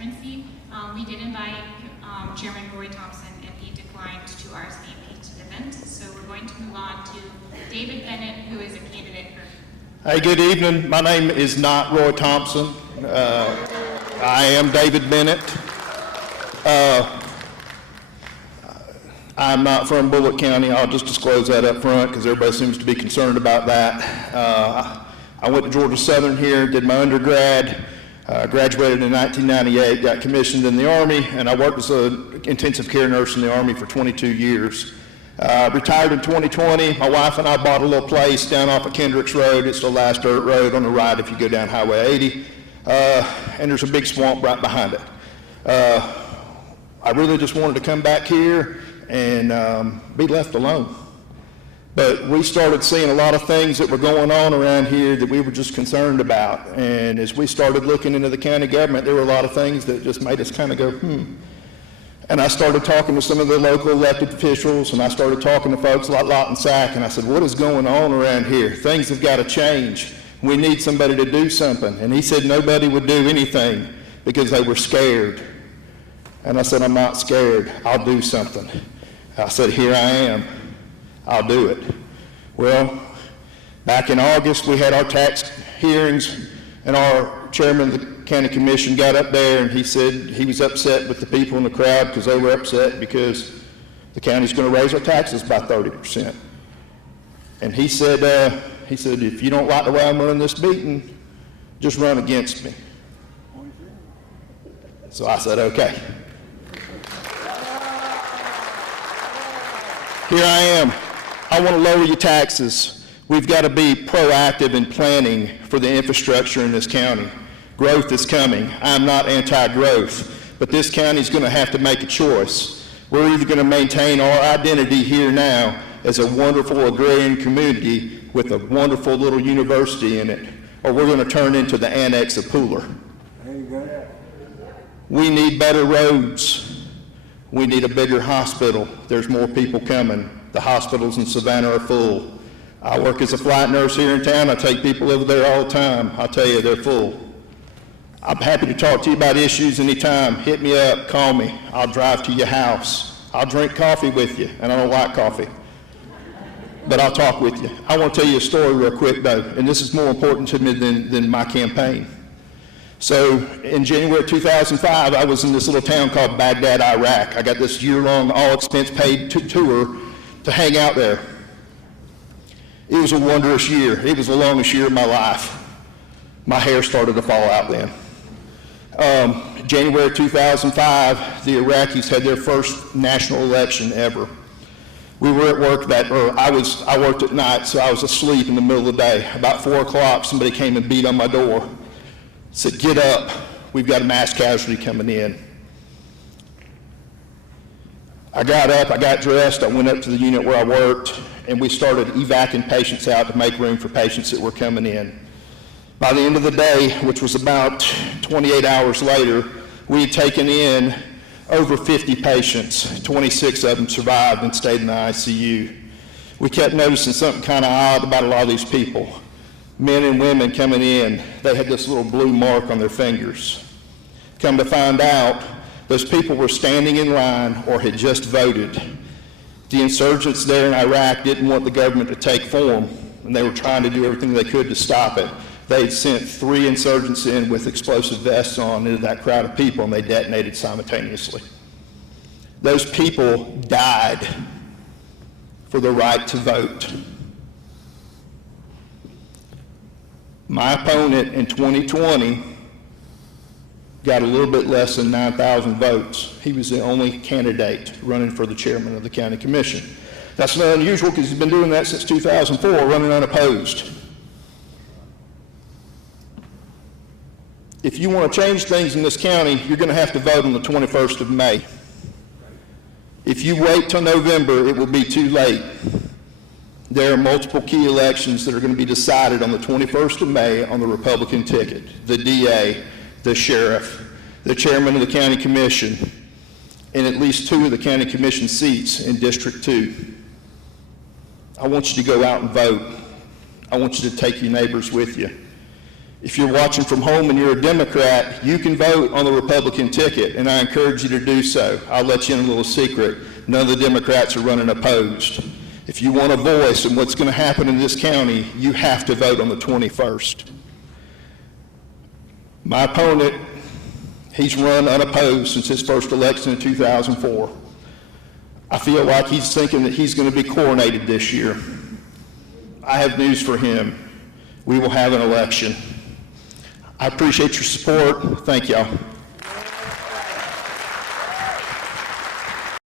chairman seat. We did invite Chairman Roy Thompson, and he declined to RSVP to the event. So we're going to move on to David Bennett, who is a candidate for. Hey, good evening. My name is not Roy Thompson. I am David Bennett. I'm not from Bulloch County. I'll just disclose that up front because everybody seems to be concerned about that. I went to Georgia Southern here, did my undergrad, graduated in 1998, got commissioned in the Army, and I worked as an intensive care nurse in the Army for 22 years. Retired in 2020. My wife and I bought a little place down off of Kendricks Road. It's the last dirt road on the right if you go down Highway 80. And there's a big swamp right behind it. I really just wanted to come back here and be left alone. But we started seeing a lot of things that were going on around here that we were just concerned about. And as we started looking into the county government, there were a lot of things that just made us kind of go, And I started talking to some of the local elected officials, and I started talking to folks like Lott and Sack, and I said, what is going on around here? Things have got to change. We need somebody to do something. And he said nobody would do anything because they were scared. And I said, I'm not scared. I'll do something. I said, here I am. I'll do it. Well, back in August, we had our tax hearings, and our chairman of the county commission got up there, and he said he was upset with the people in the crowd because they were upset because the county's going to raise our taxes by 30%. And he said, if you don't like the way I'm running this meeting, just run against me. So I said, okay. Here I am. I want to lower your taxes. We've got to be proactive in planning for the infrastructure in this county. Growth is coming. I'm not anti-growth, but this county is going to have to make a choice. We're either going to maintain our identity here now as a wonderful agrarian community with a wonderful little university in it, or we're going to turn into the annex of Pooler. There you go. We need better roads. We need a bigger hospital. There's more people coming. The hospitals in Savannah are full. I work as a flight nurse here in town. I take people over there all the time. I'll tell you, they're full. I'm happy to talk to you about issues anytime. Hit me up, call me. I'll drive to your house. I'll drink coffee with you, and I don't like coffee. But I'll talk with you. I want to tell you a story real quick, though, and this is more important to me than my campaign. So in January 2005, I was in this little town called Baghdad, Iraq. I got this year-long, all-expense-paid tour to hang out there. It was a wondrous year. It was the longest year of my life. My hair started to fall out then. January 2005, the Iraqis had their first national election ever. We were at work I worked at night, so I was asleep in the middle of the day. About 4 o'clock, somebody came and beat on my door. Said, get up, we've got a mass casualty coming in. I got up, I got dressed, I went up to the unit where I worked, and we started evacuating patients out to make room for patients that were coming in. By the end of the day, which was about 28 hours later, we had taken in over 50 patients. 26 of them survived and stayed in the ICU. We kept noticing something kind of odd about a lot of these people. Men and women coming in, they had this little blue mark on their fingers. Come to find out, those people were standing in line or had just voted. The insurgents there in Iraq didn't want the government to take form, and they were trying to do everything they could to stop it. They had sent 3 insurgents in with explosive vests on into that crowd of people, and they detonated simultaneously. Those people died for the right to vote. My opponent in 2020 got a little bit less than 9,000 votes. He was the only candidate running for the chairman of the county commission. That's not unusual because he's been doing that since 2004, running unopposed. If you want to change things in this county, you're going to have to vote on the 21st of May. If you wait till November, it will be too late. There are multiple key elections that are going to be decided on the 21st of May on the Republican ticket. The DA, the sheriff, the chairman of the county commission, and at least 2 of the county commission seats in District 2. I want you to go out and vote. I want you to take your neighbors with you. If you're watching from home and you're a Democrat, you can vote on the Republican ticket, and I encourage you to do so. I'll let you in a little secret. None of the Democrats are running opposed. If you want a voice in what's going to happen in this county, you have to vote on the 21st. My opponent, he's run unopposed since his first election in 2004. I feel like he's thinking that he's going to be coronated this year. I have news for him. We will have an election. I appreciate your support. Thank y'all.